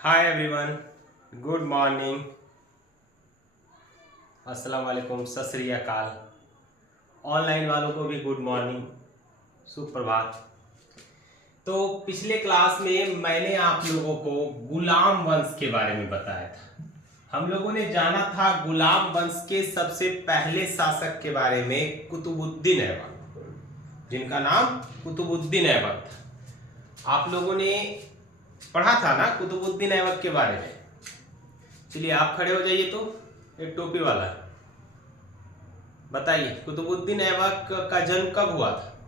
Hi everyone, good morning, अस्सलाम वालेकुम, सत श्री अकाल। ऑनलाइन वालों को भी गुड मॉर्निंग, सुप्रभात। तो पिछले क्लास में मैंने आप लोगों को गुलाम वंश के बारे में बताया था। हम लोगों ने जाना था गुलाम वंश के सबसे पहले शासक के बारे में, कुतुबुद्दीन ऐबक, जिनका नाम कुतुबुद्दीन ऐबक था। आप लोगों ने पढ़ा था ना कुतुबुद्दीन ऐबक के बारे में। चलिए आप खड़े हो जाइए, तो एक टोपी वाला बताइए कुतुबुद्दीन ऐबक का जन्म कब हुआ था।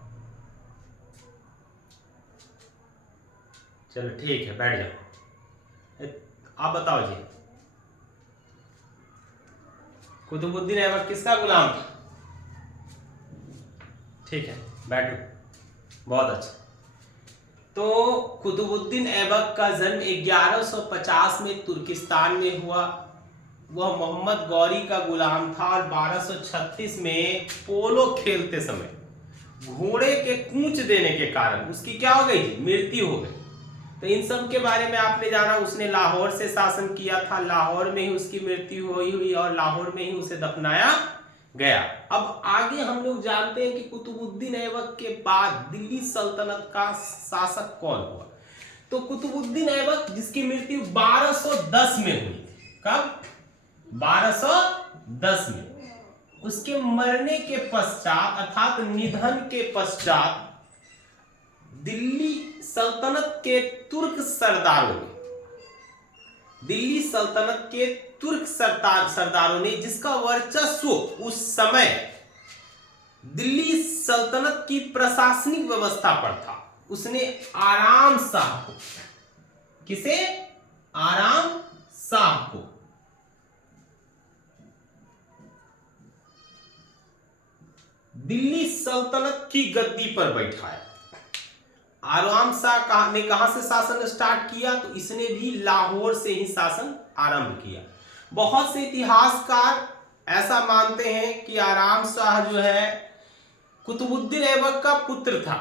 चलो ठीक है, बैठ जाओ। आप बताओ जी, कुतुबुद्दीन ऐबक किसका गुलाम था? ठीक है, बैठो। बहुत अच्छा। तो कुतुबुद्दीन ऐबक का जन्म 1150 में तुर्किस्तान में हुआ। वह मोहम्मद गौरी का गुलाम था और 1236 में पोलो खेलते समय घोड़े के कूच देने के कारण उसकी क्या हो गई, मृत्यु हो गई। तो इन सब के बारे में आपने जाना। उसने लाहौर से शासन किया था, लाहौर में ही उसकी मृत्यु हुई और लाहौर में ही उसे दफनाया गया। अब आगे हम लोग जानते हैं कि कुतुबुद्दीन ऐबक के बाद दिल्ली सल्तनत का शासक कौन हुआ। तो कुतुबुद्दीन ऐबक जिसकी मृत्यु 1210 में हुई थी। कब? 1210 में। उसके मरने के पश्चात अर्थात निधन के पश्चात दिल्ली सल्तनत के तुर्क सरदारों ने जिसका वर्चस्व उस समय दिल्ली सल्तनत की प्रशासनिक व्यवस्था पर था, उसने आराम शाह को, किसे? आराम शाह को दिल्ली सल्तनत की गद्दी पर बैठाया। आराम शाह ने कहां से शासन स्टार्ट किया? तो इसने भी लाहौर से ही शासन आरंभ किया। बहुत से इतिहासकार ऐसा मानते हैं कि आराम शाह जो है कुतुबुद्दीन ऐबक का पुत्र था,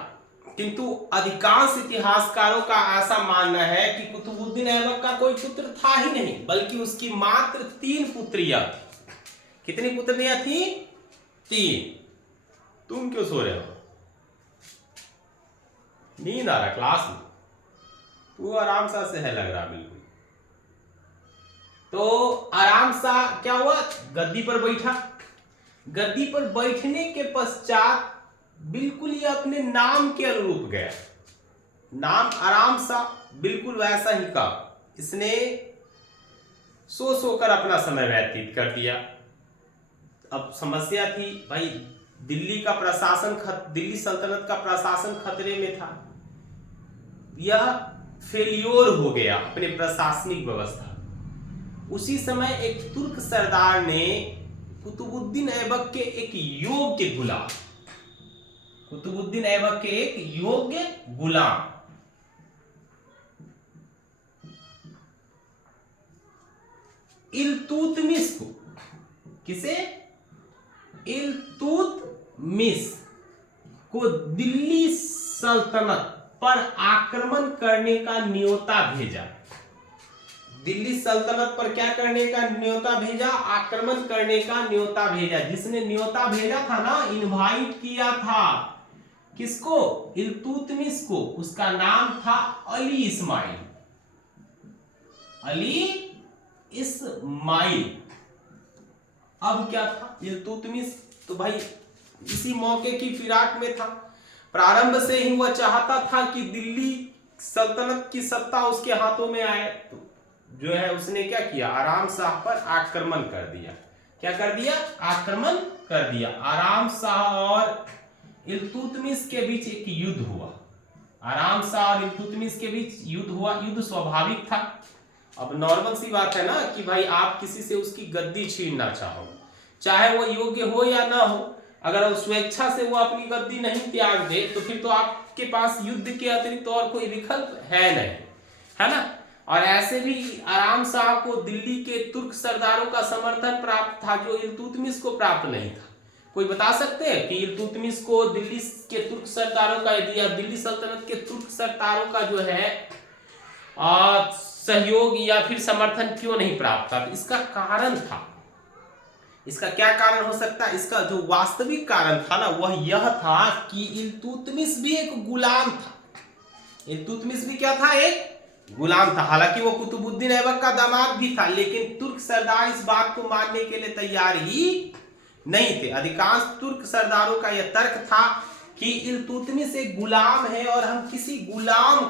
किंतु अधिकांश इतिहासकारों का ऐसा मानना है कि कुतुबुद्दीन ऐबक का कोई पुत्र था ही नहीं, बल्कि उसकी मात्र 3 पुत्रियां थी। कितनी पुत्रियां थी? 3। तुम क्यों सो रहे हो? नींद आ रहा क्लास में? तू आराम सा से है लग रहा बिल्कुल। तो आराम सा क्या हुआ, गद्दी पर बैठा। गद्दी पर बैठने के पश्चात बिल्कुल ये अपने नाम के अनुरूप गया। नाम आराम सा बिल्कुल वैसा ही का। इसने सो सोकर अपना समय व्यतीत कर दिया। अब समस्या थी भाई, दिल्ली सल्तनत का प्रशासन खतरे में था। यह फेल्योर हो गया अपने प्रशासनिक व्यवस्था। उसी समय एक तुर्क सरदार ने कुतुबुद्दीन ऐबक के एक योग्य गुलाम इल्तुतमिश को, किसे? इल्तुतमिश को दिल्ली सल्तनत पर आक्रमण करने का न्योता भेजा। दिल्ली सल्तनत पर क्या करने का न्योता भेजा? आक्रमण करने का न्योता भेजा। जिसने न्योता भेजा था ना, इनवाइट किया था, किसको? इल्तुतमिश को। उसका नाम था अली इस्माइल। अब क्या था, इल्तुतमिश तो भाई इसी मौके की फिराक में था। प्रारंभ से ही वह चाहता था कि दिल्ली सल्तनत की सत्ता उसके हाथों में आए। तो जो है उसने क्या किया, आराम शाह पर आक्रमण कर दिया। क्या कर दिया? आक्रमण कर दिया। आराम शाह और इल्तुतमिश के बीच एक युद्ध हुआ। आराम शाह और इल्तुतमिश के बीच युद्ध हुआ। युद्ध स्वाभाविक था। अब नॉर्मल सी बात है ना कि भाई आप किसी से उसकी गद्दी छीनना चाहो, चाहे वो योग्य हो या ना हो, अगर स्वेच्छा से वो अपनी गद्दी नहीं त्याग दे तो फिर तो आपके पास युद्ध के अतिरिक्त और कोई विकल्प है नहीं, है ना। और ऐसे भी आराम शाह को दिल्ली के तुर्क सरदारों का समर्थन प्राप्त था, जो इल्तुतमिश को प्राप्त नहीं था। कोई बता सकते हैं कि इल्तुतमिश को दिल्ली के तुर्क सरदारों का या दिल्ली सल्तनत के तुर्क सरदारों का जो है सहयोग या फिर समर्थन क्यों नहीं प्राप्त था? तो इसका कारण था, इसका क्या कारण हो सकता है? इसका जो वास्तविक कारण था ना वह यह था कि इल्तुतमिश भी एक गुलाम था। इल्तुतमिश भी क्या था? एक गुलाम था। हालांकि वो कुतुबुद्दीन ऐबक का दामाद भी था, लेकिन तुर्क सरदार इस बात को मानने के लिए तैयार ही नहीं थे। अधिकांश तुर्क सरदारों का यह तर्क था कि इल्तुतमिश एक गुलाम है और हम किसी गुलाम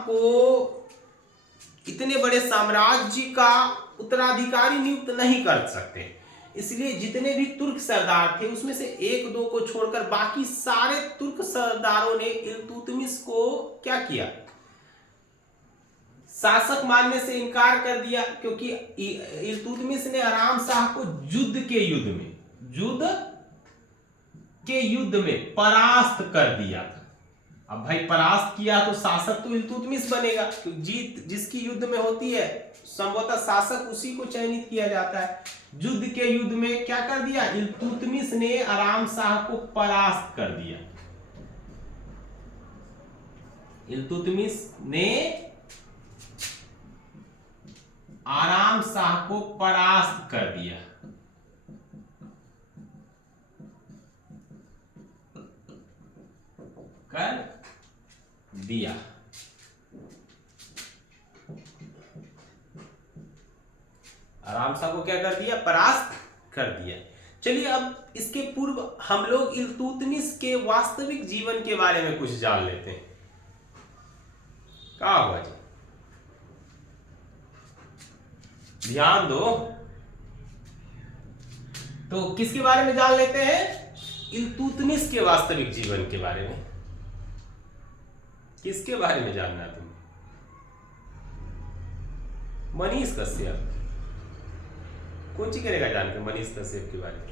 को इतने बड़े साम्राज्य का उत्तराधिकारी नियुक्त नहीं कर सकते। इसलिए जितने भी तुर्क सरदार थे उसमें से एक दो को छोड़कर बाकी सारे तुर्क सरदारों ने इल्तुतमिश को क्या किया? शासक मानने से इनकार कर दिया, क्योंकि इल्तुतमिश ने आराम शाह को युद्ध के युद्ध में परास्त कर दिया था। अब भाई परास्त किया तो शासक तो इल्तुतमिश बनेगा, तो जीत जिसकी युद्ध में होती है संभवतः शासक उसी को चयनित किया जाता है। युद्ध के युद्ध में क्या कर दिया? इल्तुतमिश ने आराम शाह को परास्त कर दिया। इल्तुतमिश ने आराम शाह को परास्त कर दिया। आराम शाह को क्या कर दिया? परास्त कर दिया। चलिए अब इसके पूर्व हम लोग इल्तुतमिश के वास्तविक जीवन के बारे में कुछ जान लेते हैं। क्या हुआ जी? ध्यान दो। तो किसके बारे में जान लेते हैं? इल्तुतमिश के वास्तविक जीवन के बारे में। किसके बारे में जानना है तुम्हें? मनीष कश्यप। कौन सी करेगा जान के मनीष कश्यप के बारे में?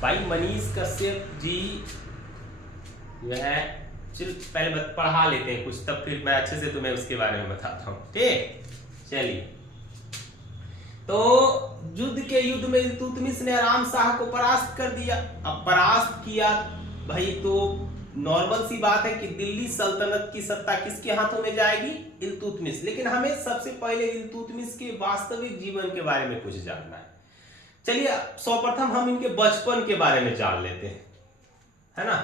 भाई मनीष कश्यप जी जो है, चल पहले पढ़ा लेते हैं कुछ, तब फिर मैं अच्छे से तुम्हें उसके बारे में बताता हूं। ठीक, चलिए। तो युद्ध में इल्तुतमिश ने आराम शाह को परास्त कर दिया। अब परास्त किया भाई तो नॉर्मल सी बात है कि दिल्ली सल्तनत की सत्ता किसके हाथों में जाएगी? इल्तुतमिश। लेकिन हमें सबसे पहले इल्तुतमिश के वास्तविक जीवन के बारे में कुछ जानना है। चलिए सर्वप्रथम हम इनके बचपन के बारे में जान लेते हैं, है ना?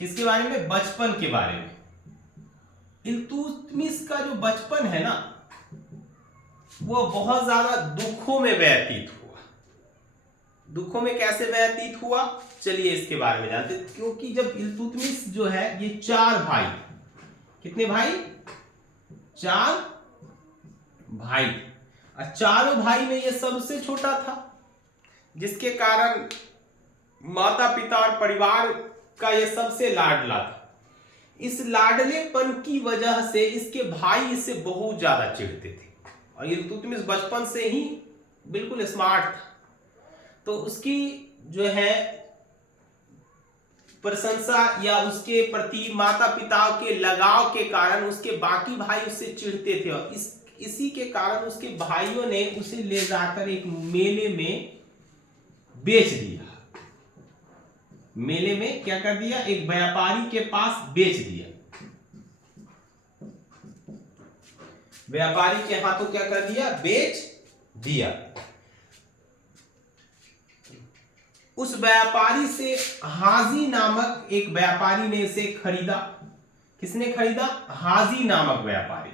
इसके बारे में, बचपन के बारे में। इल्तुतमिश का जो बचपन है ना वो बहुत ज्यादा दुखों में व्यतीत हुआ। दुखों में कैसे व्यतीत हुआ? चलिए इसके बारे में जानते हैं। क्योंकि जब इल्तुतमिश जो है ये 4 भाई, कितने भाई? 4 भाई। और चारों भाई में ये सबसे छोटा था, जिसके कारण माता पिता और परिवार का ये सबसे लाडला था। इस लाडलेपन की वजह से इसके भाई इससे बहुत ज्यादा चिढ़ते थे। और इल्तुतमिश बचपन से ही बिल्कुल स्मार्ट था, तो उसकी जो है प्रशंसा या उसके प्रति माता पिता के लगाव के कारण उसके बाकी भाई उससे चिढ़ते थे। और इसी के कारण उसके भाइयों ने उसे ले जाकर एक मेले में बेच दिया। मेले में क्या कर दिया? एक व्यापारी के पास बेच दिया। व्यापारी के हाथों क्या कर दिया? बेच दिया। उस व्यापारी से हाजी नामक एक व्यापारी ने इसे खरीदा। किसने खरीदा? हाजी नामक व्यापारी।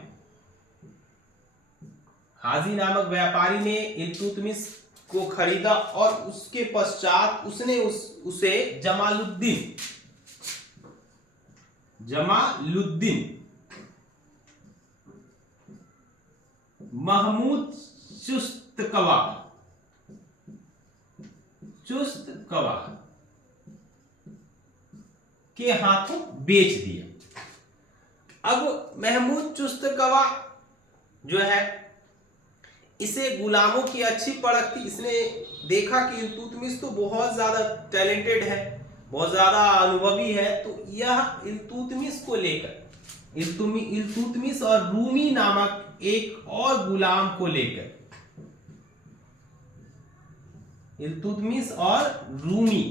हाजी नामक व्यापारी ने इल्तुतमिश को खरीदा और उसके पश्चात उसने उसे जमालुद्दीन महमूद चुस्तकवा के हाथों बेच दिया। अब महमूद चुस्तकवा जो है, इसे गुलामों की अच्छी परख थी। इसने देखा कि इल्तुतमिश तो बहुत ज्यादा टैलेंटेड है, बहुत ज्यादा अनुभवी है, तो यह इल्तुतमिश को लेकर इल्तुतमिश और रूमी नामक एक और गुलाम को लेकर, इल्तुतमिश और रूमी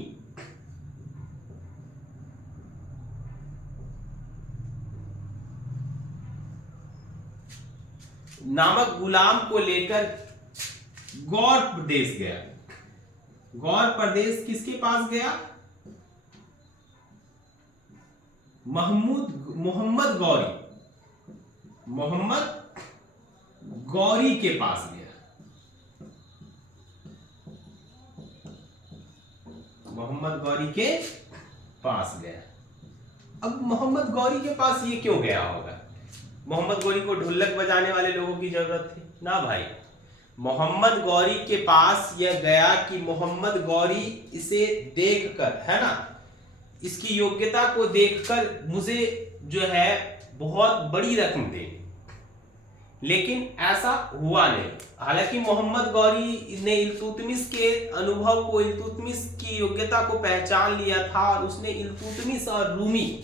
नामक गुलाम को लेकर गौर प्रदेश गया। गौर प्रदेश किसके पास गया? मोहम्मद गौरी के पास गया। मोहम्मद गौरी के पास गया। अब मोहम्मद गौरी के पास ये क्यों गया होगा? मोहम्मद गौरी को ढोलक बजाने वाले लोगों की जरूरत थी ना भाई। मोहम्मद गौरी के पास यह गया कि मोहम्मद गौरी इसे देखकर, है ना, इसकी योग्यता को देखकर मुझे जो है बहुत बड़ी रकम दे। लेकिन ऐसा हुआ नहीं। हालांकि मोहम्मद गौरी ने इल्तुतमिश के अनुभव को, इल्तुतमिश की योग्यता को पहचान लिया था और उसने इल्तुतमिश और रूमी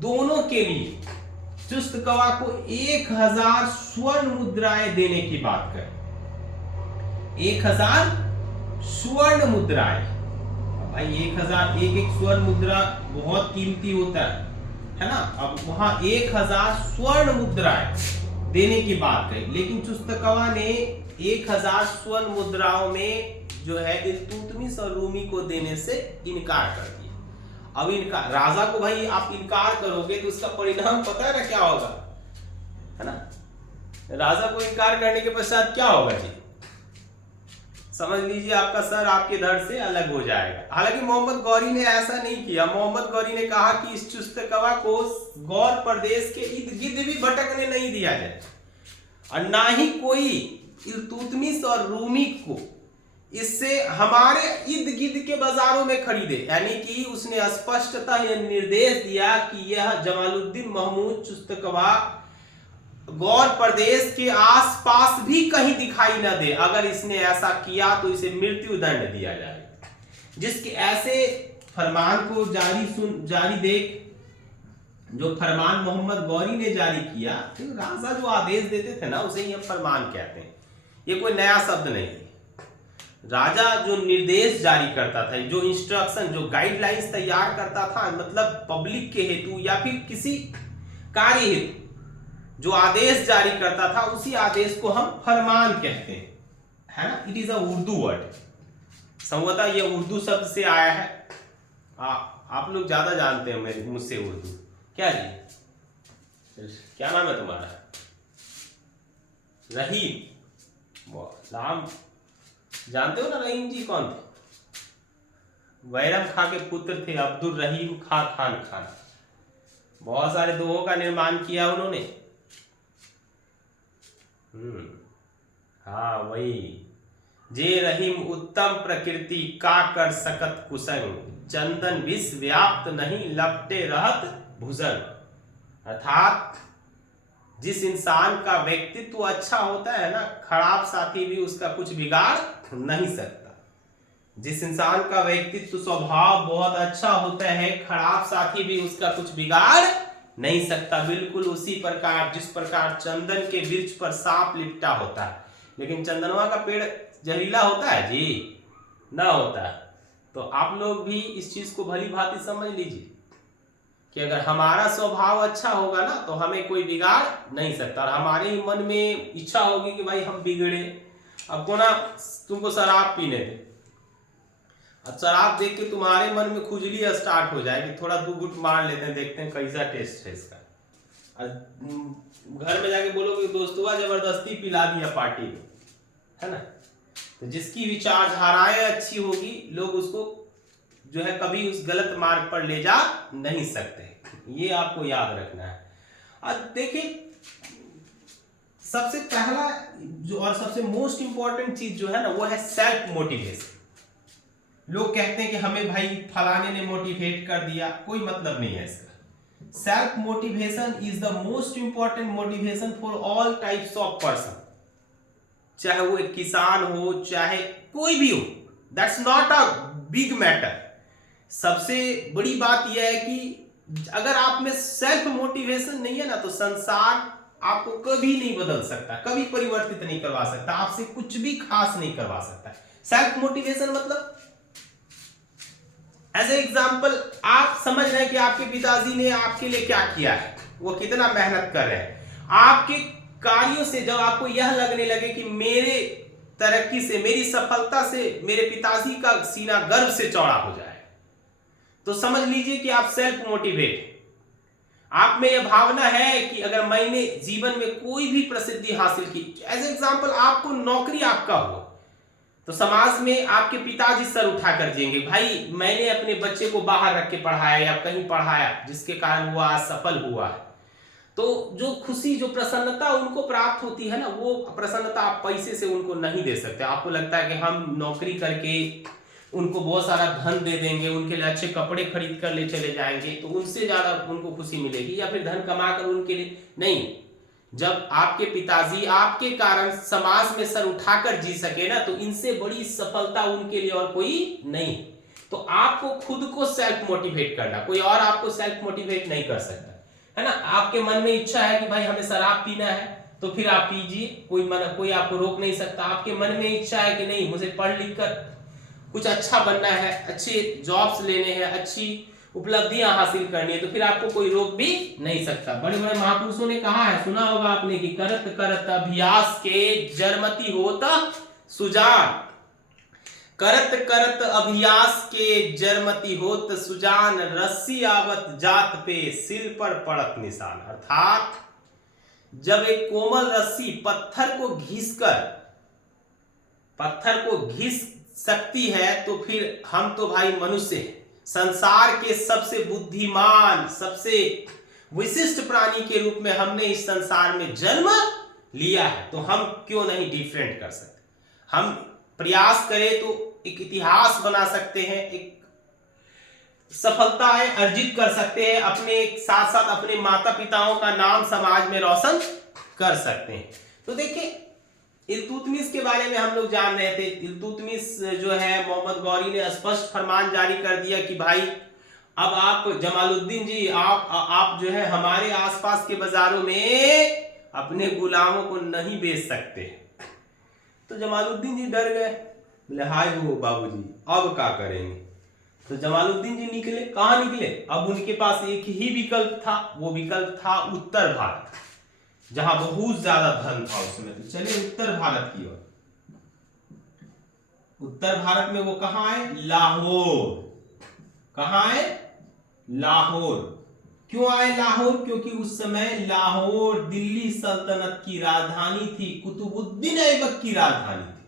दोनों के लिए चुस्तकवा को 1000 स्वर्ण मुद्राएं देने की बात करी। 1000 स्वर्ण मुद्राएं। भाई 1000 एक स्वर्ण मुद्रा बहुत कीमती होता है ना। अब वहां 1000 स्वर्ण मुद्राएं देने की बात कही, लेकिन चुस्तकवा ने 1000 स्वर्ण मुद्राओं में जो है इल्तुतमिश और रूमी को देने से इनकार कर दिया। अब इनकार, राजा को भाई आप इनकार करोगे तो उसका परिणाम पता है ना क्या होगा, है ना। राजा को इनकार करने के पश्चात क्या होगा जी? समझ लीजिए आपका सर आपके धड़ से अलग हो जाएगा। हालांकि मोहम्मद गौरी ने ऐसा नहीं किया। मोहम्मद गौरी ने कहा कि इस चुस्तकवा को गौर प्रदेश के इर्द गिर्द भी भटकने नहीं दिया जाए और ना ही कोई इल्तुतमिश और रूमी को इससे हमारे इर्द गिर्द के बाजारों में खरीदे। यानी कि उसने स्पष्टतः यह निर्देश दिया कि यह जमालुद्दीन महमूद चुस्तकवा गौर प्रदेश के आसपास भी कहीं दिखाई न दे। अगर इसने ऐसा किया तो इसे मृत्यु दंड दिया जाएगा। जिसके ऐसे फरमान को जारी देख, जो फरमान मोहम्मद गौरी ने जारी किया, तो राजा जो आदेश देते थे ना उसे ही हम फरमान कहते हैं। ये कोई नया शब्द नहीं है। राजा जो निर्देश जारी करता था, जो इंस्ट्रक्शन, जो गाइडलाइंस तैयार करता था, मतलब पब्लिक के हेतु या फिर किसी कार्य हेतु जो आदेश जारी करता था, उसी आदेश को हम फरमान कहते हैं, है ना। It is a Urdu word. संभवतः ये उर्दू शब्द से आया है। आप लोग ज्यादा जानते हैं मेरे मुझसे उर्दू। क्या जी, क्या नाम है तुम्हारा? रहीम। नाम जानते हो ना रहीम जी कौन थे? बैरम खां के पुत्र थे, अब्दुल रहीम खान। बहुत सारे दोहों का निर्माण किया उन्होंने। हाँ वही। जे रहीम उत्तम प्रकृति का कर सकत कुसंग, चंदन विष व्याप्त नहीं लपटे रहत भुजंग। अर्थात जिस इंसान का व्यक्तित्व अच्छा होता है ना, खराब साथी भी उसका कुछ बिगाड़ नहीं सकता। जिस इंसान का व्यक्तित्व स्वभाव बहुत अच्छा होता है, खराब साथी भी उसका कुछ बिगाड़ नहीं सकता। बिल्कुल उसी प्रकार जिस प्रकार चंदन के वृक्ष पर सांप लिपटा होता है, लेकिन चंदनवा का पेड़ जहरीला होता है जी? ना होता है। तो आप लोग भी इस चीज को भली भांति समझ लीजिए कि अगर हमारा स्वभाव अच्छा होगा ना तो हमें कोई बिगाड़ नहीं सकता। और हमारे ही मन में इच्छा होगी कि भाई हम बिगड़े। अब को ना तुमको शराब पीने दे, शराब देख के तुम्हारे मन में खुजली स्टार्ट हो जाएगी, थोड़ा 2 घूंट मार लेते हैं, देखते हैं कैसा टेस्ट है इसका। और घर में जाके बोलोगे दोस्तों जबरदस्ती पिला दिया पार्टी में, है ना। तो जिसकी विचारधाराएं अच्छी होगी, लोग उसको जो है कभी उस गलत मार्ग पर ले जा नहीं सकते। ये आपको याद रखना है। और देखिए सबसे पहला जो और सबसे मोस्ट इंपॉर्टेंट चीज जो है ना, वो है सेल्फ मोटिवेशन। लोग कहते हैं कि हमें भाई फलाने ने मोटिवेट कर दिया, कोई मतलब नहीं है इसका। Self motivation is the most important motivation for all types of person. चाहे वो एक किसान हो, चाहे कोई भी हो, that's not a big matter. सबसे बड़ी बात यह है कि अगर आप में सेल्फ मोटिवेशन नहीं है ना, तो संसार आपको कभी नहीं बदल सकता, कभी परिवर्तित नहीं करवा सकता, आपसे कुछ भी खास नहीं करवा सकता। सेल्फ मोटिवेशन मतलब एज ए एग्जाम्पल, आप समझ रहे हैं कि आपके पिताजी ने आपके लिए क्या किया है, वो कितना मेहनत कर रहे हैं। आपके कार्यों से जब आपको यह लगने लगे कि मेरे तरक्की से, मेरी सफलता से मेरे पिताजी का सीना गर्व से चौड़ा हो जाए, तो समझ लीजिए कि आप सेल्फ मोटिवेट, आप में यह भावना है कि अगर मैंने जीवन में कोई भी प्रसिद्धि हासिल की, एज एग्जाम्पल आपको नौकरी आपका हो, तो समाज में आपके पिताजी सर उठा कर देंगे, भाई मैंने अपने बच्चे को बाहर रख के पढ़ाया या कहीं पढ़ाया जिसके कारण वो आज सफल हुआ है। तो जो खुशी, जो प्रसन्नता उनको प्राप्त होती है ना, वो प्रसन्नता आप पैसे से उनको नहीं दे सकते। आपको लगता है कि हम नौकरी करके उनको बहुत सारा धन दे देंगे, उनके लिए अच्छे कपड़े खरीद कर ले चले जाएंगे, तो उनसे ज्यादा उनको खुशी मिलेगी, या फिर धन कमा कर उनके लिए नहीं। जब आपके पिताजी आपके कारण समाज में सर उठाकर जी सके ना, तो इनसे बड़ी सफलता उनके लिए और कोई नहीं। तो आपको खुद को सेल्फ मोटिवेट करना, कोई और आपको सेल्फ मोटिवेट नहीं कर सकता है ना। आपके मन में इच्छा है कि भाई हमें शराब पीना है, तो फिर आप पीजिए, कोई आपको रोक नहीं सकता। आपके मन में इच्छा है कि नहीं मुझे पढ़ लिख कर कुछ अच्छा बनना है, अच्छे जॉब्स लेने हैं, अच्छी उपलब्धियां हासिल करनी है, तो फिर आपको कोई रोक भी नहीं सकता। बड़े बड़े महापुरुषों ने कहा है, सुना होगा आपने कि करत करत अभ्यास के जरमती होता सुजान, करत करत अभ्यास के जरमती होत सुजान, रस्सी आवत जात पे सिल पर पड़त निशान। अर्थात जब एक कोमल रस्सी पत्थर को घिस सकती है, तो फिर हम तो भाई मनुष्य हैं, संसार के सबसे बुद्धिमान, सबसे विशिष्ट प्राणी के रूप में हमने इस संसार में जन्म लिया है, तो हम क्यों नहीं डिफरेंट कर सकते। हम प्रयास करें तो एक इतिहास बना सकते हैं, एक सफलताएं अर्जित कर सकते हैं, अपने साथ साथ अपने माता पिताओं का नाम समाज में रोशन कर सकते हैं। तो देखिए, इल्तुतमिश के बारे में हम लोग जान रहे थे। इल्तुतमिश जो है, मोहम्मद गौरी ने स्पष्ट फरमान जारी कर दिया कि भाई अब आप जमालुद्दीन जी, आप जो है हमारे आसपास के बाजारों में अपने गुलामों को नहीं बेच सकते। तो जमालुद्दीन जी डर गए, बोले हाय वो बाबूजी, अब क्या करेंगे। तो जमालुद्दीन जी निकले, कहाँ निकले, अब उनके पास एक ही विकल्प था, वो विकल्प था उत्तर भारत, जहां बहुत ज्यादा धन था उसमें। तो चले उत्तर भारत की ओर। उत्तर भारत में वो कहाँ आए, लाहौर। कहाँ आए, लाहौर। क्यों आए लाहौर, क्योंकि उस समय लाहौर दिल्ली सल्तनत की राजधानी थी, कुतुबुद्दीन ऐबक की राजधानी थी।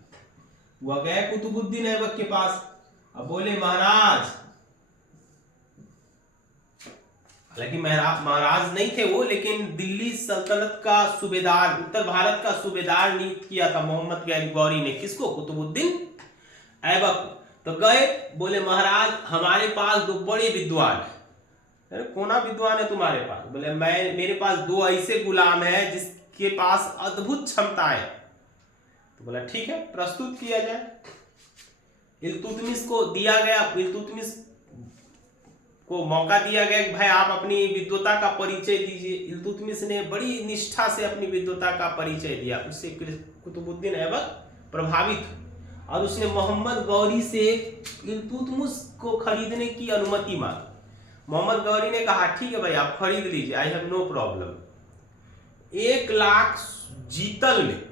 वह गए कुतुबुद्दीन ऐबक के पास, अब बोले महाराज, हालांकि महाराज नहीं थे वो, लेकिन दिल्ली सल्तनत का सूबेदार, उत्तर भारत का सूबेदार नियुक्त किया था मोहम्मद गौरी ने। किसको, कुतुबुद्दीन ऐबक। तो गए, बोले महाराज हमारे पास दो बड़े विद्वान हैं। अरे कौन विद्वान है तुम्हारे पास, बोले मेरे पास दो ऐसे गुलाम हैं जिसके पास अद्भुत क्षमताएं। तो बोला ठीक है, प्रस्तुत किया जाए। इल्तुतमिश को दिया गया, इल्तुतमिश को मौका दिया गया कि भाई आप अपनी विद्वता का परिचय दीजिए। इल्तुतमिश ने बड़ी निष्ठा से अपनी विद्वता का परिचय दिया, उससे कुतुबुद्दीन ऐबक प्रभावित, और उसने मोहम्मद गौरी से इल्तुतमिश को खरीदने की अनुमति मांगी। मोहम्मद गौरी ने कहा ठीक है भाई आप खरीद लीजिए, I have no problem. 1 lakh जीतल में,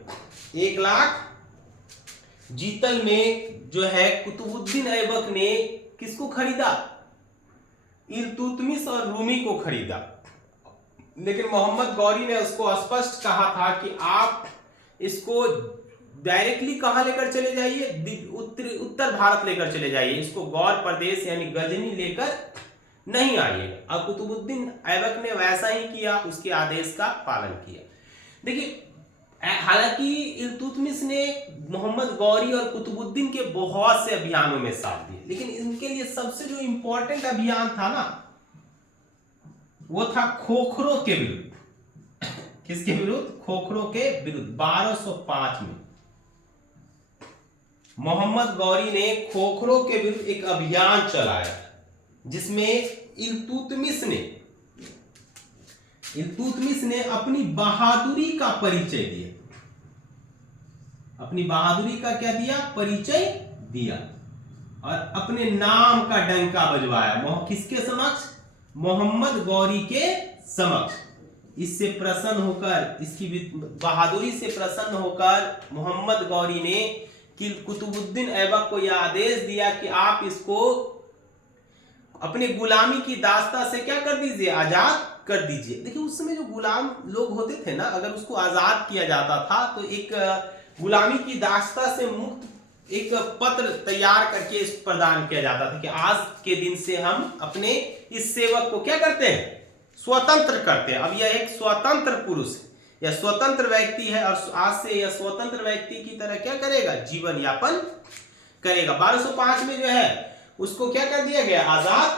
1 लाख जीतल में जो है कुतुबुद्दीन ऐबक ने किसको खरीदा, इल्तुतमिश और रूमी को खरीदा। लेकिन मोहम्मद गौरी ने उसको स्पष्ट कहा था कि आप इसको डायरेक्टली कहां लेकर चले जाइए, उत्तर भारत लेकर चले जाइए, इसको गौर प्रदेश यानी गजनी लेकर नहीं आइएगा। और कुतुबुद्दीन ऐबक ने वैसा ही किया, उसके आदेश का पालन किया। देखिए, हालांकि इल्तुतमिश ने मोहम्मद गौरी और कुतुबुद्दीन के बहुत से अभियानों में साथ दिया, लेकिन इनके लिए सबसे जो इंपॉर्टेंट अभियान था ना, वो था खोखरों के विरुद्ध। किसके विरुद्ध, खोखरों के विरुद्ध। 1205 में मोहम्मद गौरी ने खोखरों के विरुद्ध एक अभियान चलाया, जिसमें इल्तुतमिश ने अपनी बहादुरी का परिचय दिया। अपनी बहादुरी का क्या दिया, परिचय दिया, और अपने नाम का डंका बजवाया। किसके समक्ष, मोहम्मद गौरी के समक्ष। इससे प्रसन्न होकर, इसकी बहादुरी से प्रसन्न होकर मोहम्मद गौरी ने कि कुतुबुद्दीन ऐबक को यह आदेश दिया कि आप इसको अपने गुलामी की दास्ता से क्या कर दीजिए, आजाद कर दीजिए। देखिए उस समय जो गुलाम लोग होते थे ना, अगर उसको आजाद किया जाता था तो एक गुलामी की दास्ता से मुक्त एक पत्र तैयार करके प्रदान किया जाता था कि आज के दिन से हम अपने इस सेवक को क्या करते हैं, स्वतंत्र करते हैं। अब यह एक स्वतंत्र पुरुष है, यह स्वतंत्र व्यक्ति है और आज से यह स्वतंत्र व्यक्ति की तरह क्या करेगा, जीवन यापन करेगा। 1205 में जो है उसको क्या कर दिया गया, आजाद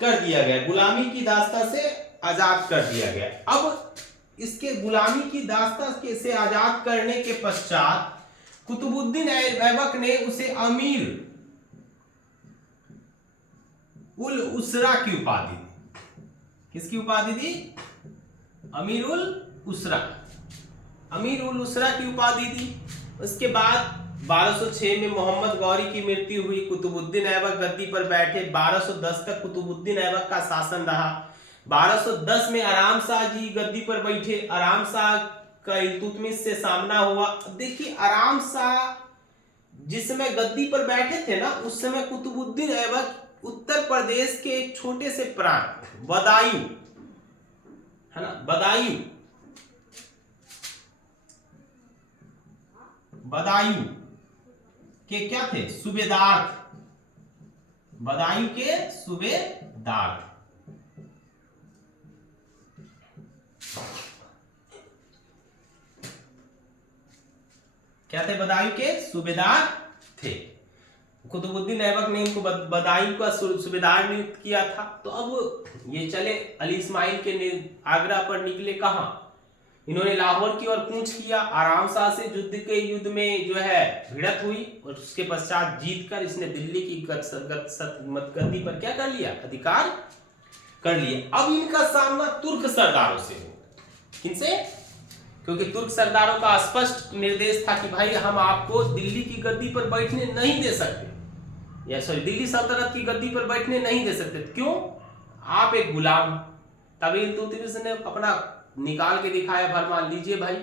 कर दिया गया, गुलामी की दास्ता से आजाद कर दिया गया। अब इसके गुलामी की दास्ता से आजाद करने के पश्चात कुतुबुद्दीन ऐबक ने उसे अमीर उल उसरा की उपाधि दी। किसकी उपाधि दी, अमीर उल उसरा, अमीर उल उसरा की उपाधि दी। उसके बाद 1206 में मोहम्मद गौरी की मृत्यु हुई, कुतुबुद्दीन ऐबक गद्दी पर बैठे। 1210 तक कुतुबुद्दीन ऐबक का शासन रहा। 1210 में आराम शाह जी गद्दी पर बैठे। आराम शाह का इल्तुतमिश से सामना हुआ। देखिए आराम शाह जिस समय गद्दी पर बैठे थे ना, उस समय कुतुबुद्दीन ऐबक उत्तर प्रदेश के एक छोटे से प्रांत बदायूं, है ना, बदायूं के क्या थे, सूबेदार, बदायूं के सूबेदार। क्या थे, बदायूं के सूबेदार थे। कुतुबुद्दीन ऐबक ने इनको बदायूं का सूबेदार नियुक्त किया था। तो अब ये चले अली इस्माइल के आगरा पर निकले। कहां, इन्होंने लाहौर की ओर कूच किया। आराम शाह से युद्ध में जो है भिड़त हुई और उसके पश्चात जीतकर इसने दिल्ली की गद्दी पर क्या कर लिया, अधिकार कर लिया। अब इनका सामना तुर्क सरदारों से हो। किनसे, क्योंकि तुर्क सरदारों का स्पष्ट निर्देश था कि भाई हम आपको दिल्ली की गद्दी पर बैठने नहीं दे सकते, या सॉरी दिल्ली सल्तनत की गद्दी पर बैठने नहीं दे सकते। क्यों, आप एक गुलाम। तभी इल्तुतमिश ने अपना निकाल के दिखाया फरमान, लीजिए भाई,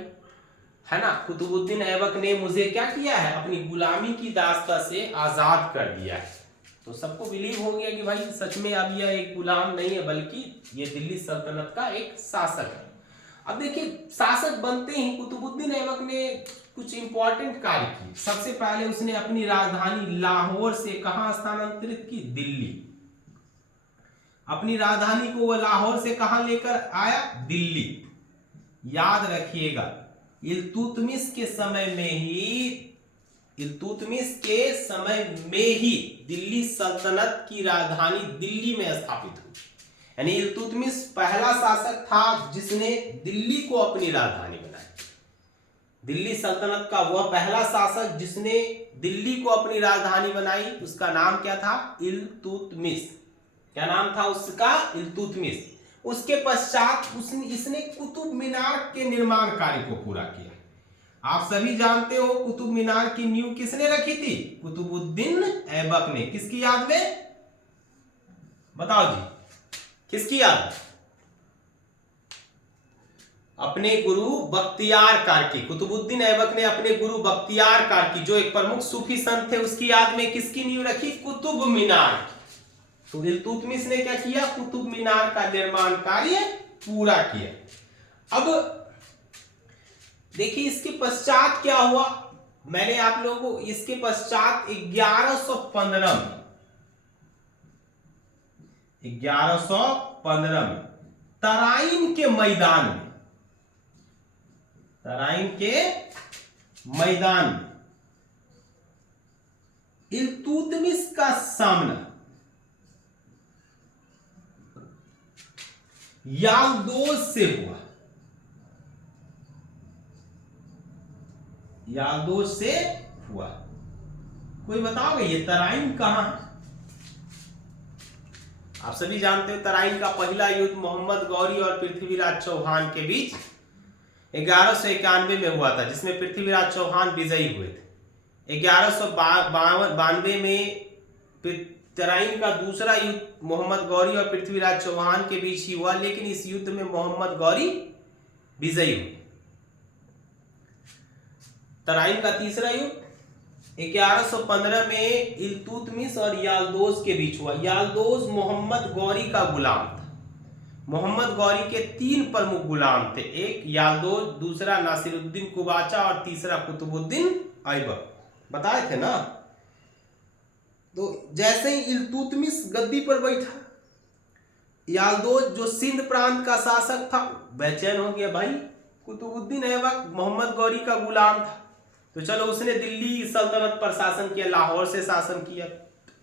है ना, कुतुबुद्दीन ऐबक ने मुझे क्या किया है, अपनी गुलामी की दास्ता से आजाद कर दिया है। तो सबको बिलीव हो गया कि भाई सच में अब यह एक गुलाम नहीं है, बल्कि ये दिल्ली सल्तनत का एक शासक है। अब देखिए शासक बनते ही कुतुबुद्दीन ऐबक ने कुछ इंपॉर्टेंट कार्य किए। सबसे पहले उसने अपनी राजधानी लाहौर से कहां स्थानांतरित की, दिल्ली। अपनी राजधानी को वह लाहौर से कहां लेकर आया, दिल्ली। याद रखिएगा इल्तुतमिश के समय में ही दिल्ली सल्तनत की राजधानी दिल्ली में स्थापित हुई। यानी इल्तुतमिश पहला शासक था जिसने दिल्ली को अपनी राजधानी बनाई। दिल्ली सल्तनत का वह पहला शासक जिसने दिल्ली को अपनी राजधानी बनाई, उसका नाम क्या था, इल्तुतमिश। क्या नाम था उसका, इल्तुतमिश। उसके पश्चात इसने कुतुब मीनार के निर्माण कार्य को पूरा किया। आप सभी जानते हो कुतुब मीनार की नींव किसने रखी थी, कुतुबुद्दीन ऐबक ने। किसकी याद में, बताओ जी, किसकी याद, अपने गुरु बख्तियार कारकी। कुतुबुद्दीन ऐबक ने अपने गुरु बख्तियार कारकी, जो एक प्रमुख सूफी संत थे, उसकी याद में किसकी नींव रखी, कुतुब मीनार। तो इल्तुतमिश ने क्या किया, कुतुब मीनार का निर्माण कार्य पूरा किया। अब देखिए इसके पश्चात क्या हुआ, मैंने आप लोगों को इसके पश्चात 1115 में तराइन के मैदान में इल्तुतमिश का सामना यागदोज से हुआ। कोई बताओगे ये तराइन कहां है? आप सभी जानते हो तराइन का पहला युद्ध मोहम्मद गौरी और पृथ्वीराज चौहान के बीच 1191 में हुआ था, जिसमें पृथ्वीराज चौहान विजयी हुए थे। 1192 में तराइन का दूसरा युद्ध मोहम्मद गौरी और पृथ्वीराज चौहान के बीच ही हुआ, लेकिन इस युद्ध में मोहम्मद गौरी विजयी हुए। तराइन का तीसरा युद्ध 1115 में इल्तुतमिश और याल्दोज के बीच हुआ। याल्दोज मोहम्मद गौरी का गुलाम था। मोहम्मद गौरी के 3 प्रमुख गुलाम थे, एक याल्दोज, दूसरा नासिरुद्दीन कुबाचा और तीसरा कुतुबुद्दीन ऐबक, बताए थे ना। तो जैसे ही इल्तुतमिश गद्दी पर बैठा, याल्दोज जो सिंध प्रांत का शासक था बेचैन हो गया, भाई कुतुबुद्दीन ऐबक मोहम्मद गौरी का गुलाम था, तो चलो उसने दिल्ली सल्तनत पर शासन किया, लाहौर से शासन किया।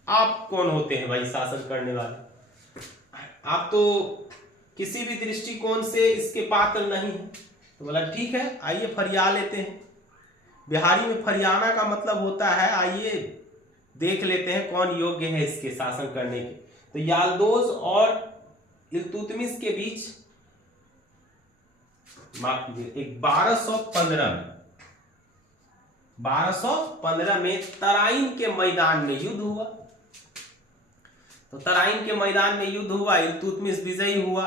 आप कौन होते हैं भाई शासन करने वाले? आप तो किसी भी दृष्टिकोण से इसके पात्र नहीं है। तो बोला ठीक है, आइए फरिया लेते हैं। बिहारी में फरियाना का मतलब होता है आइए देख लेते हैं कौन योग्य है इसके शासन करने के। तो याल्दोज और इल्तुतमिश के बीच माफ कीजिए 1215 में तराइन के मैदान में युद्ध हुआ। तो तराइन के मैदान में युद्ध हुआ, इल्तुतमिश विजयी हुआ।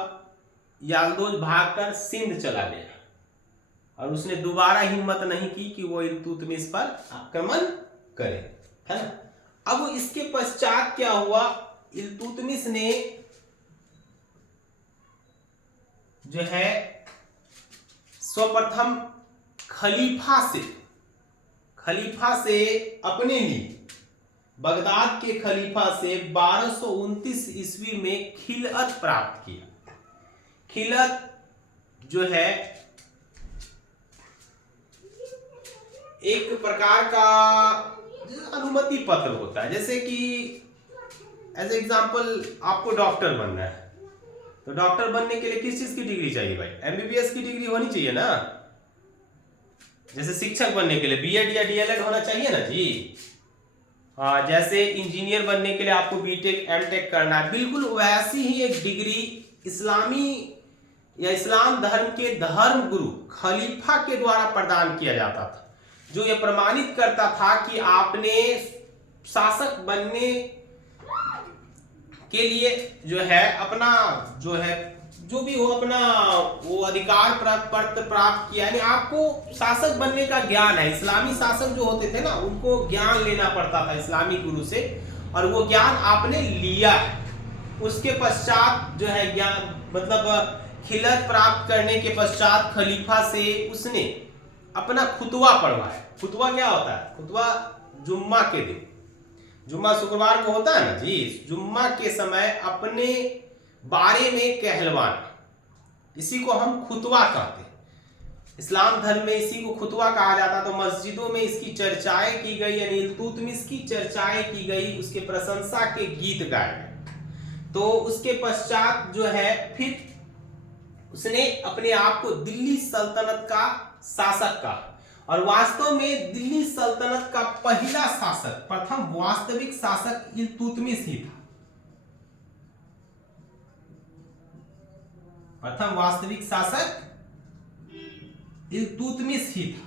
याल्दोज भागकर सिंध चला गया और उसने दोबारा हिम्मत नहीं की कि वो इल्तुतमिश पर आक्रमण करे, है ना। अब इसके पश्चात क्या हुआ, इल्तुतमिश ने जो है सर्वप्रथम खलीफा से अपने लिए बगदाद के खलीफा से 1229 ईस्वी में खिलअत प्राप्त किया। खिलअत जो है एक प्रकार का अनुमति पत्र होता है, जैसे कि एज एग्जांपल आपको डॉक्टर बनना है, तो डॉक्टर बनने के लिए किस चीज की डिग्री चाहिए भाई? एमबीबीएस की डिग्री होनी चाहिए ना। जैसे शिक्षक बनने के लिए बीएड या डीएलएड होना चाहिए ना जी। हाँ, जैसे इंजीनियर बनने के लिए आपको बीटेक एमटेक करना है, बिल्कुल वैसी ही एक डिग्री इस्लामी या इस्लाम धर्म के धर्म गुरु खलीफा के द्वारा प्रदान किया जाता था, जो यह प्रमाणित करता था कि आपने शासक बनने के लिए जो है अपना जो भी हो अपना वो अधिकार प्राप्त किया, यानी आपको शासक बनने का ज्ञान है। इस्लामी शासक जो होते थे ना, उनको ज्ञान लेना पड़ता था इस्लामी गुरु से, और वो ज्ञान आपने लिया है। उसके पश्चात जो है ज्ञान मतलब खिलत प्राप्त करने के पश्चात खलीफा से उसने अपना खुतवा पढ़वाया। खुतवा क्या होता है? खुतवा जुम्मा के दिन, जुम्मा शुक्रवार को होता है ना जी, जुम्मा के समय अपने बारे में कहलवाना, इसी को हम खुतवा कहते हैं। इस्लाम धर्म में इसी को खुतवा कहा जाता। तो मस्जिदों में इसकी चर्चाएं की गई, यानी इल्तुतमिश की चर्चाएं की गई, उसके प्रशंसा के गीत गाए गए। तो उसके पश्चात जो है फिर उसने अपने आप को दिल्ली सल्तनत का शासक कहा, और वास्तव में दिल्ली सल्तनत का पहला शासक, प्रथम वास्तविक शासक इल्तुतमिश ही था। प्रथम वास्तविक शासक इल्तुतमिश ही था।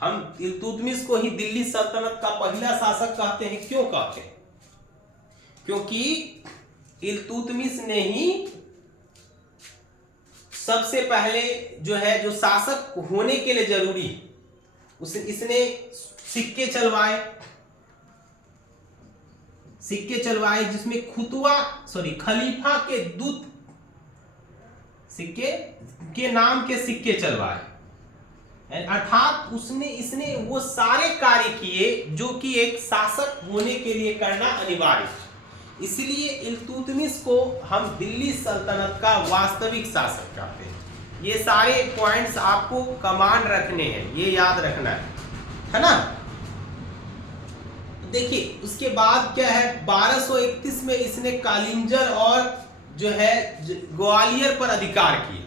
हम इल्तुतमिश को ही दिल्ली सल्तनत का पहला शासक कहते हैं। क्यों कहते हैं? क्योंकि इल्तुतमिश ने ही सबसे पहले जो है, जो शासक होने के लिए जरूरी इसने सिक्के चलवाए जिसमें खलीफा के दूत सिक्के के नाम के सिक्के चलवाए, अर्थात इसने वो सारे कार्य किए जो कि एक शासक होने के लिए करना अनिवार्य था। इसलिए इल्तुतमिश को हम दिल्ली सल्तनत का वास्तविक शासक कहते हैं। ये सारे पॉइंट्स आपको कमांड रखने हैं, ये याद रखना है ना। देखिए उसके बाद क्या है, 1231 में इसने कालिंजर और जो है ग्वालियर पर अधिकार किया।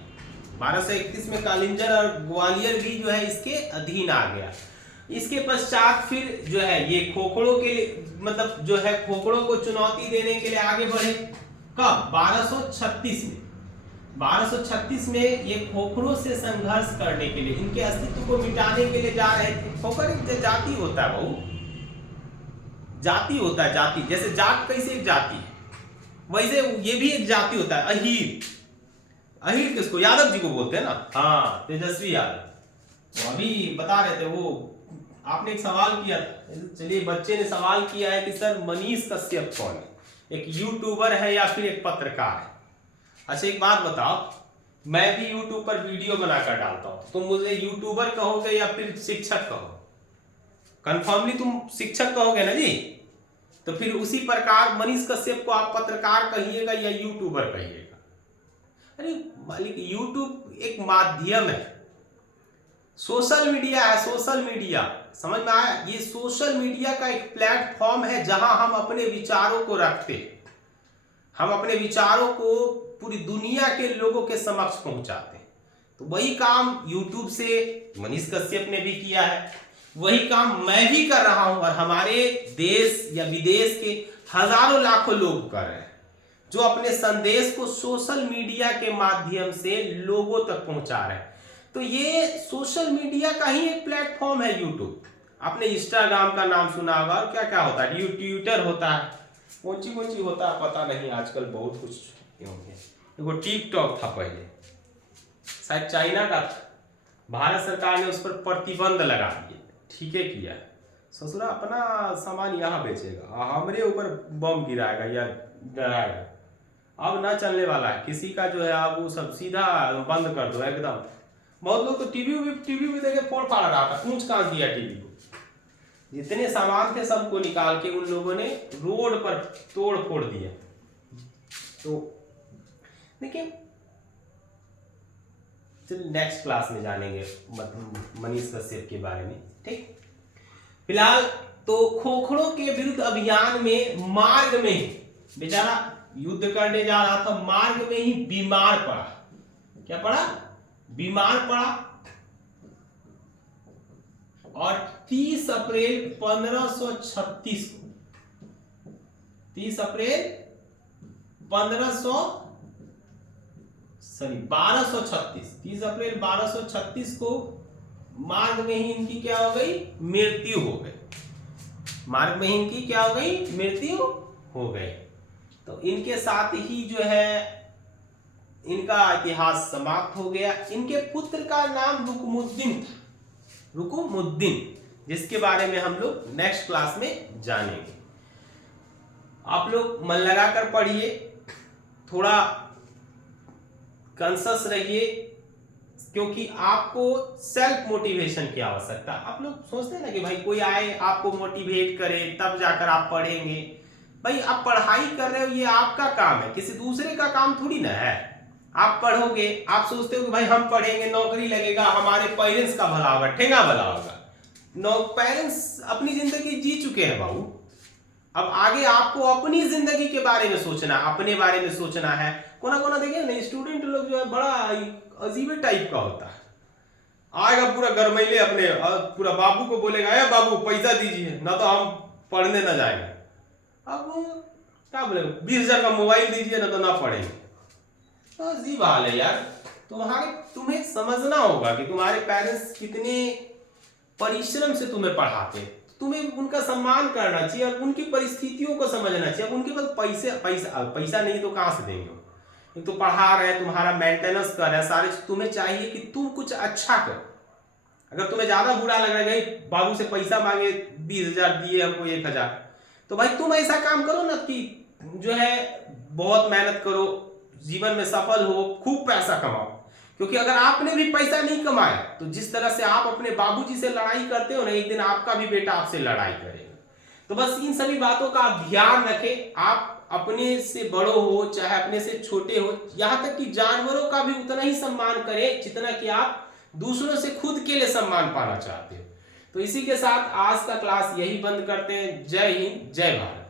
1231 में कालिंजर और ग्वालियर भी जो है इसके अधीन आ गया। इसके पश्चात फिर जो है ये खोखड़ों के लिए मतलब जो है खोखड़ों को चुनौती देने के लिए आगे बढ़े। कब? 1236 में। 1236 में ये खोखड़ों से संघर्ष करने के लिए, इनके अस्तित्व को मिटाने के लिए जा रहे थे। खोखड़ एक जाति होता है बहु, जाति होता है, जाति जैसे जाट कैसे एक जाति है, वैसे ये भी एक जाति होता है। अहीर, अहिर किसको, यादव जी को बोलते हैं ना, हाँ तेजस्वी यादव। तो अभी बता रहे थे वो, आपने एक सवाल किया था, चलिए बच्चे ने सवाल किया है कि सर मनीष कश्यप कौन है, एक यूट्यूबर है या फिर एक पत्रकार है। अच्छा एक बात बताओ, मैं भी यूट्यूब पर वीडियो बनाकर डालता हूं, तुम मुझे यूट्यूबर कहोगे या फिर शिक्षक कहोगे? कंफर्मली तुम शिक्षक कहोगे ना जी। तो फिर उसी प्रकार मनीष कश्यप को आप पत्रकार कहिएगा या यूट्यूबर कहिएगा? अरे मालिक, यूट्यूब एक माध्यम है, सोशल मीडिया है, सोशल मीडिया, समझ में आया? ये सोशल मीडिया का एक प्लेटफॉर्म है जहां हम अपने विचारों को रखते हैं, हम अपने विचारों को पूरी दुनिया के लोगों के समक्ष पहुंचाते हैं। तो वही काम यूट्यूब से मनीष कश्यप ने भी किया है, वही काम मैं भी कर रहा हूं, और हमारे देश या विदेश के हजारों लाखों लोग कर रहे हैं, जो अपने संदेश को सोशल मीडिया के माध्यम से लोगों तक पहुंचा रहे हैं। तो ये सोशल मीडिया का ही एक प्लेटफॉर्म है यूट्यूब। आपने इंस्टाग्राम का नाम सुना होगा, और क्या क्या होता है, ट्विटर होता है, कौन सी होता है पता नहीं, आजकल बहुत कुछ हो गया। देखो टिकटॉक था पहले, शायद चाइना का था, भारत सरकार ने उस पर प्रतिबंध लगा दिए, ठीक है किया, ससुरा अपना सामान यहाँ बेचेगा, हमरे ऊपर बम गिराएगा या डराएगा, अब ना चलने वाला है किसी का जो है, आप वो सब सीधा बंद कर दो एकदम। बहुत लोग तो टीवी भी देखे फोड़ फाड़ रहा था, कूच कांच दिया टीवी को, जितने सामान थे सबको निकाल के उन लोगों ने रोड पर तोड़ फोड़ दिया। तो देखिए चलिए नेक्स्ट क्लास में जानेंगे मनीष कश्यप के बारे में, ठीक। फिलहाल तो खोखड़ों के विरुद्ध अभियान में मार्ग में बेचारा युद्ध करने जा रहा था, मार्ग में ही बीमार पड़ा। क्या पड़ा? बीमार पड़ा, और 30 अप्रैल 1536 को, 30 अप्रैल 1236 को मार्ग में ही इनकी क्या हो गई? मृत्यु हो गई। मार्ग में ही इनकी क्या हो गई? मृत्यु हो गई। तो इनके साथ ही जो है इनका इतिहास समाप्त हो गया। इनके पुत्र का नाम रुकमुद्दीन था, रुकमुद्दीन, जिसके बारे में हम लोग नेक्स्ट क्लास में जानेंगे। आप लोग मन लगाकर पढ़िए, थोड़ा कॉन्शियस रहिए, क्योंकि आपको सेल्फ मोटिवेशन की आवश्यकता। आप लोग सोचते हैं ना कि भाई कोई आए आपको मोटिवेट करे तब जाकर आप पढ़ेंगे। भाई आप पढ़ाई कर रहे हो, ये आपका काम है, किसी दूसरे का काम थोड़ी ना है। आप पढ़ोगे, आप सोचते हो कि भाई हम पढ़ेंगे नौकरी लगेगा, हमारे पेरेंट्स का भला होगा, ठेंगा भला होगा। पेरेंट्स अपनी जिंदगी जी चुके हैं बाबू, अब आगे आपको अपनी जिंदगी के बारे में सोचना, अपने बारे में सोचना है। कोना देखिए ना, स्टूडेंट लोग जो है बड़ा अजीब टाइप का होता है, आएगा पूरा गरमैले अपने, पूरा बाबू को बोलेगा ए बाबू पैसा दीजिए ना तो हम पढ़ने ना जाएंगे। अब क्या बोले, 20,000 का मोबाइल दीजिए ना तो ना पढ़ेंगे। तो अजीब हाल है यार। तुम्हें समझना होगा कि तुम्हारे पेरेंट्स कितने परिश्रम से तुम्हें पढ़ाते हैं, तुम्हें उनका सम्मान करना चाहिए और उनकी परिस्थितियों को समझना चाहिए। अब उनके पास पैसा नहीं तो कहां से देंगे? तो पढ़ा रहे हैं, तुम्हारा मेंटेनेंस कर रहे हैं सारे, तुम्हें चाहिए कि तुम कुछ अच्छा करो। अगर तुम्हें ज्यादा बुरा लग रहा है बाबू से पैसा मांगे, 20,000 दिए हमको 1,000, तो भाई तुम ऐसा काम करो ना कि जो है बहुत मेहनत करो, जीवन में सफल हो, खूब पैसा कमाओ। क्योंकि अगर आपने भी पैसा नहीं कमाया तो जिस तरह से आप अपने बाबूजी से लड़ाई करते हो ना, एक दिन आपका भी बेटा आपसे लड़ाई करेगा। तो बस इन सभी बातों का आप ध्यान रखें। आप अपने से बड़ो हो चाहे अपने से छोटे हो, यहां तक कि जानवरों का भी उतना ही सम्मान करें जितना कि आप दूसरों से खुद के लिए सम्मान पाना चाहते हो। तो इसी के साथ आज का क्लास यही बंद करते हैं। जय हिंद, जय भारत।